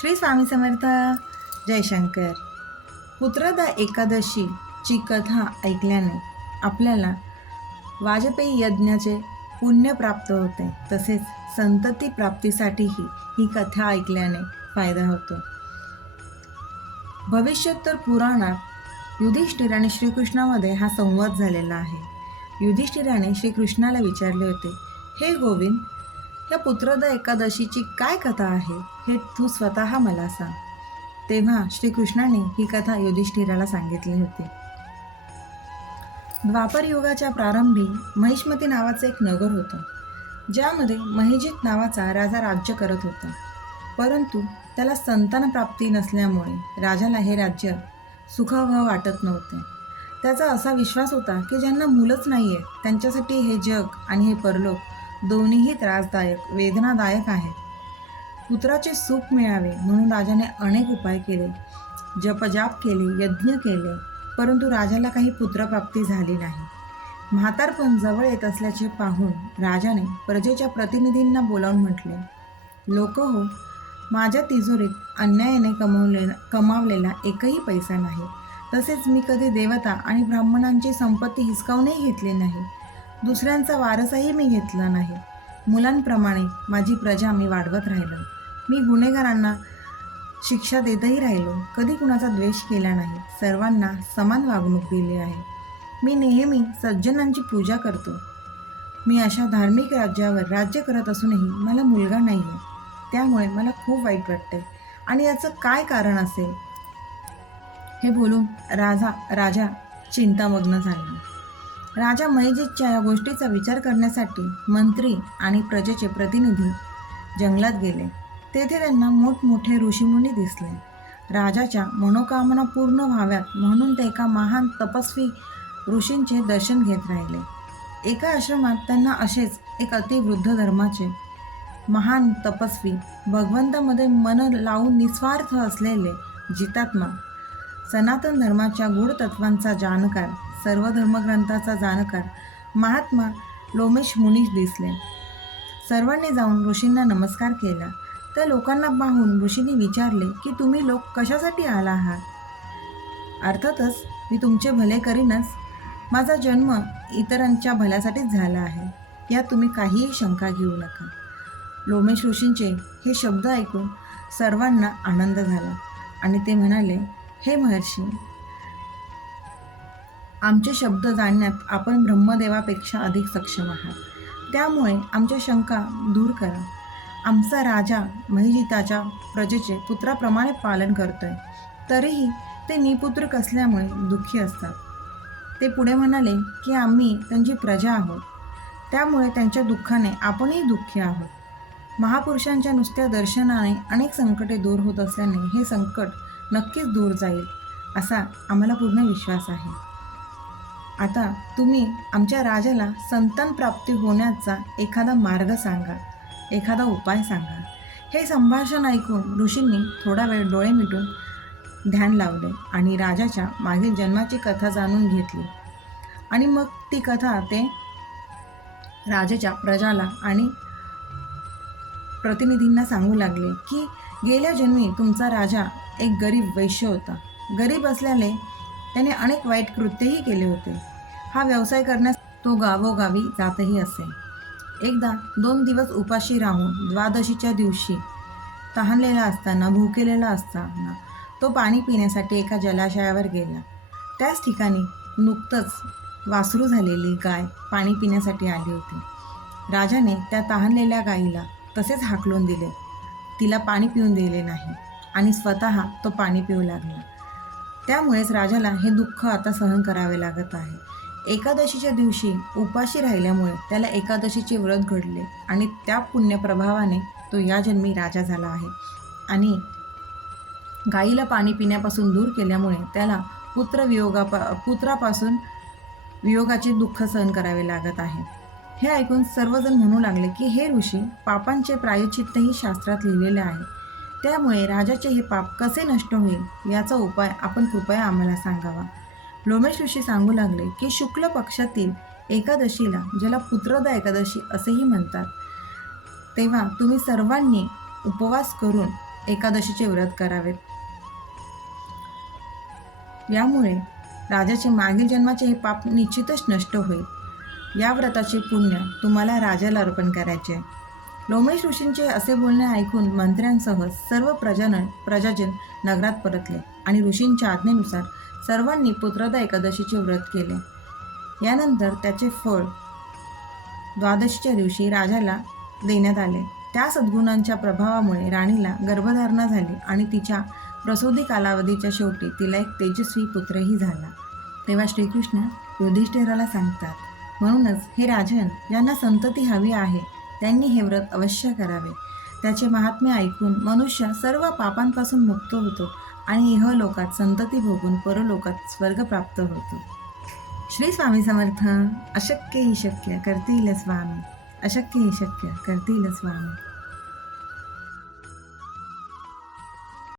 श्री स्वामी समर्थ. जयशंकर पुत्रदा एकादशीची कथा ऐकल्याने आपल्याला वाजपेयी यज्ञाचे पुण्य प्राप्त होते. तसेच संतती प्राप्तीसाठीही ही कथा ऐकल्याने फायदा होतो. भविष्योत्तर पुराणात युधिष्ठिर आणि श्रीकृष्णामध्ये हा संवाद झालेला आहे. युधिष्ठिराने श्रीकृष्णाला विचारले होते हे गोविंद या पुत्रदा एकादशीची काय कथा आहे? हे तू स्वतः मला सांग. तेव्हा श्रीकृष्णाने ही कथा युधिष्ठिराला सांगितली होती. द्वापर युगाच्या प्रारंभी महिष्मती नावाचं एक नगर होतं ज्यामध्ये महिजित नावाचा राजा राज्य करत होता. परंतु त्याला संतान प्राप्ती नसल्यामुळे राजाला हे राज्य सुखावह वाटत नव्हते. त्याचा असा विश्वास होता की ज्यांना मुलंच नाही आहे त्यांच्यासाठी हे जग आणि हे परलोक दोन्हीही त्रासदायक वेदनादायक आहेत पुत्राचे सुख मिळावे म्हणून राजाने अनेक उपाय केले. जपजाप केले यज्ञ केले परंतु राजाला काही पुत्रप्राप्ती झाली नाही. म्हातारपण जवळ येत असल्याचे पाहून राजाने प्रजेच्या प्रतिनिधींना बोलावून म्हटले लोक हो माझ्या तिजोरीत अन्यायाने कमवले कमावलेला एकही पैसा नाही. तसेच मी कधी देवता आणि ब्राह्मणांची संपत्ती हिसकावूनही घेतली नाही. दुसऱ्यांचा वारसाही मी घेतला नाही. मुलांप्रमाणे माझी प्रजा मी वाढवत राहिलो. मी गुन्हेगारांना शिक्षा देतही राहिलो. कधी कुणाचा द्वेष केला नाही. सर्वांना समान वागणूक दिली आहे. मी नेहमी सज्जनांची पूजा करतो. मी अशा धार्मिक राज्यावर राज्य करत असूनही मला मुलगा नाही आहे त्यामुळे मला खूप वाईट वाटते आणि याचं काय कारण असेल? हे बोलून राजा राजा चिंतामग्न झाला. राजा मयजितच्या या गोष्टीचा विचार करण्यासाठी मंत्री आणि प्रजेचे प्रतिनिधी जंगलात गेले. तेथे त्यांना मोठमोठे ऋषीमुनी दिसले. राजाच्या मनोकामना पूर्ण व्हाव्यात म्हणून ते एका महान तपस्वी ऋषींचे दर्शन घेत राहिले. एका आश्रमात त्यांना असेच एक अतिवृद्ध धर्माचे महान तपस्वी भगवंतामध्ये मन लावून निस्वार्थ असलेले जितात्मा सनातन धर्माच्या गूढ तत्वांचा जाणकार सर्व धर्मग्रंथाचा जाणकार महात्मा लोमेश मुनीश दिसले. सर्वांनी जाऊन ऋषींना नमस्कार केला. त्या लोकांना पाहून ऋषींनी विचारले की तुम्ही लोक कशासाठी आला आहात? अर्थातच मी तुमचे भले करीनच. माझा जन्म इतरांच्या भल्यासाठीच झाला आहे. यात तुम्ही काहीही शंका घेऊ नका. लोमेश ऋषींचे हे शब्द ऐकून सर्वांना आनंद झाला आणि ते म्हणाले हे महर्षी आमचे शब्द जाणण्यात आपण ब्रह्मदेवापेक्षा अधिक सक्षम आहात. त्यामुळे आमच्या शंका दूर करा. आमचा राजा महिजिताच्या प्रजेचे पुत्राप्रमाणे पालन करतोय. तरीही ते निपुत्रक असल्यामुळे दुःखी असतात. ते पुढे म्हणाले की आम्ही त्यांची प्रजा आहोत. त्यामुळे त्यांच्या दुःखाने आपणही दुःखी आहोत. महापुरुषांच्या नुसत्या दर्शनाने अनेक संकटे दूर होत असल्याने हे संकट नक्कीच दूर जाईल असा आम्हाला पूर्ण विश्वास आहे. आता तुम्ही आमच्या राजाला संतान प्राप्ती होण्याचा एखादा मार्ग सांगा. एखादा उपाय सांगा. हे संभाषण ऐकून ऋषींनी थोडा वेळ डोळे मिटून ध्यान लावले आणि राजाच्या मागील जन्माची कथा जाणून घेतली. आणि मग ती कथा ते राजाच्या प्रजाला आणि प्रतिनिधींना सांगू लागले की गेल्या जन्मी तुमचा राजा एक गरीब वैश्य होता. गरीब असल्याने त्याने अनेक वाईट कृत्यही केले होते. हा व्यवसाय करण्यास तो गावोगावी जातही असे. एकदा दोन दिवस उपाशी राहून द्वादशीच्या दिवशी तहानलेला असताना भुकेलेला असताना तो पाणी पिण्यासाठी एका जलाशयावर गेला. त्याच ठिकाणी नुकतंच वासरू झालेली गाय पाणी पिण्यासाठी आली होती. राजाने त्या तहानलेल्या गायीला तसेच हाकलून दिले. तिला पाणी पिऊन दिले नाही आणि स्वतः तो पाणी पिऊ लागला. त्यामुळेच राजाला हे दुःख आता सहन करावे लागत आहे. एकादशीच्या दिवशी उपाशी राहिल्यामुळे त्याला एकादशीचे व्रत घडले आणि त्या पुण्यप्रभावाने तो या जन्मी राजा झाला आहे. आणि गाईला पाणी पिण्यापासून दूर केल्यामुळे त्याला पुत्रवियोगापा पुत्रापासून वियोगाचे दुःख सहन करावे लागत आहे. हे ऐकून सर्वजण म्हणू लागले की हे ऋषी पापांचे प्रायचित्तही शास्त्रात लिहिलेले आहे. त्यामुळे राजाचे हे पाप कसे नष्ट होईल याचा उपाय आपण कृपया आम्हाला सांगावा. लोमेश ऋषी सांगू लागले की शुक्ल पक्षातील एकादशीला ज्याला पुत्रदा एकादशी असेही म्हणतात तेव्हा तुम्ही सर्वांनी उपवास करून एकादशीचे व्रत करावेत यामुळे राजाचे मागील जन्माचे हे पाप निश्चितच नष्ट होईल. या व्रताचे पुण्य तुम्हाला राजाला अर्पण करायचे आहे. लोमेश ऋषींचे असे बोलणे ऐकून मंत्र्यांसह सर्व प्रजानन प्रजाजन नगरात परतले आणि ऋषींच्या आज्ञेनुसार सर्वांनी पुत्रदा एकादशीचे व्रत केले. यानंतर त्याचे फळ द्वादशीच्या दिवशी राजाला देण्यात आले. त्या सद्गुणांच्या प्रभावामुळे राणीला गर्भधारणा झाली आणि तिच्या प्रसूती कालावधीच्या शेवटी तिला एक तेजस्वी पुत्रही झाला. तेव्हा श्रीकृष्ण युधिष्ठिराला सांगतात म्हणूनच हे राजन ज्यांना संतती हवी आहे त्यांनी हे व्रत अवश्य करावे. त्याचे महात्म्य ऐकून मनुष्य सर्व पापांपासून मुक्त होतो आणि इहलोकात संतती भोगून परलोकात स्वर्ग प्राप्त होतो. श्री स्वामी समर्थ अशक्य ही शक्य करतील स्वामी. अशक्य ही शक्य करतील स्वामी.